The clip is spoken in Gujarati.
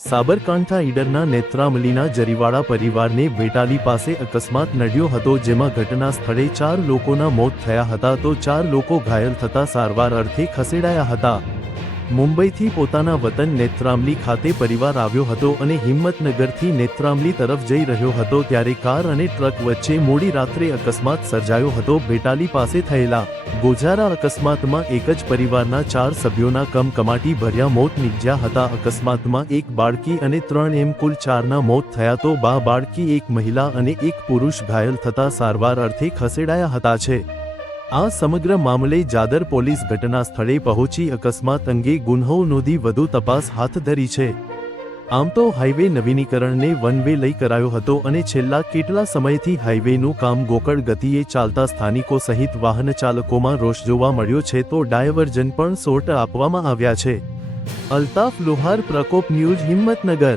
સાબરકાંઠા ઈડરના નેત્રામલીના જરીવાડા પરિવારને બેટાલી પાસે અકસ્માત નડ્યો હતો, જેમાં ઘટના સ્થળે 4 લોકોના મોત થયા હતા તો 4 લોકો ઘાયલ થતા સારવાર અર્થે ખસેડાયા હતા। મુંબઈથી પોતાના વતન નેત્રામલી ખાતે પરિવાર આવ્યો હતો અને હિંમતનગરથી નેત્રામલી તરફ જઈ રહ્યો હતો ત્યારે કાર અને ટ્રક વચ્ચે મોડી રાત્રે અકસ્માત સર્જાયો હતો। બેટાલી પાસે થયેલા ગોઝારા અકસ્માતમાં એક જ પરિવારના 4 સભ્યોના કમકમાટી ભર્યા મોત નીપજ્યા હતા। અકસ્માતમાં એક બાળકી અને 3 એમ કુલ 4ના મોત થયા તો 2 બાળકી, એક મહિલા અને એક પુરુષ ઘાયલ થતા સારવાર અર્થે ખસેડાયા હતા। આ સમગ્ર મામલે જાદર પોલીસ ઘટના સ્થળે પહોંચી અકસ્માત અંગે ગુન્હો નોંધી વધુ તપાસ હાથ ધરી છે। આમ તો હાઈવે નવીનીકરણને વન વે લઈ કરાયો હતો અને છેલ્લા કેટલા સમયથી હાઈવેનું કામ ગોકળ ગતિએ ચાલતા સ્થાનિકો સહિત વાહન ચાલકોમાં રોષ જોવા મળ્યો છે તો ડાયવર્ઝન પણ સોર્ટ આપવામાં આવ્યા છે। અલ્તાફ લોહાર, પ્રકોપ ન્યૂઝ, હિંમતનગર।